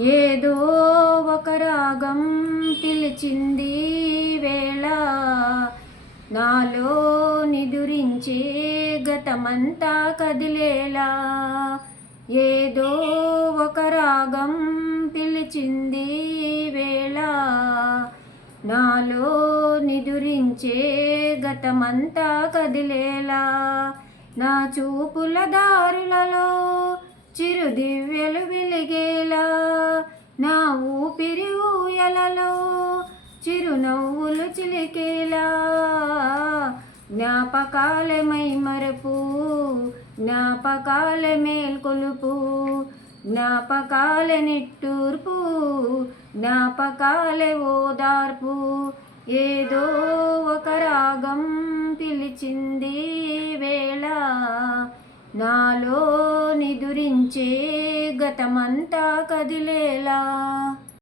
ఏదో ఒక రాగం పిలిచింది వేళ, నాలో నిదురించే గతమంతా కదిలేలా. ఏదో ఒక రాగం పిలిచింది వేళ, నాలో నిదురించే గతమంతా కదిలేలా. నా చూపుల దారులలో చిరు దివ్యలు వెలిగేలా, నా ఊపిరి ఊయలలో చిరునవ్వులు చిలికేలా. జ్ఞాపకాలే మైమరపు, జ్ఞాపకాలే మేల్కొలుపు, జ్ఞాపకాలే నిట్టూర్పు, జ్ఞాపకాలే ఓదార్పు. ఏదో ఒక రాగం పిలిచింది వేళ, నాలో నిదురించే గతమంతా కదిలేలా.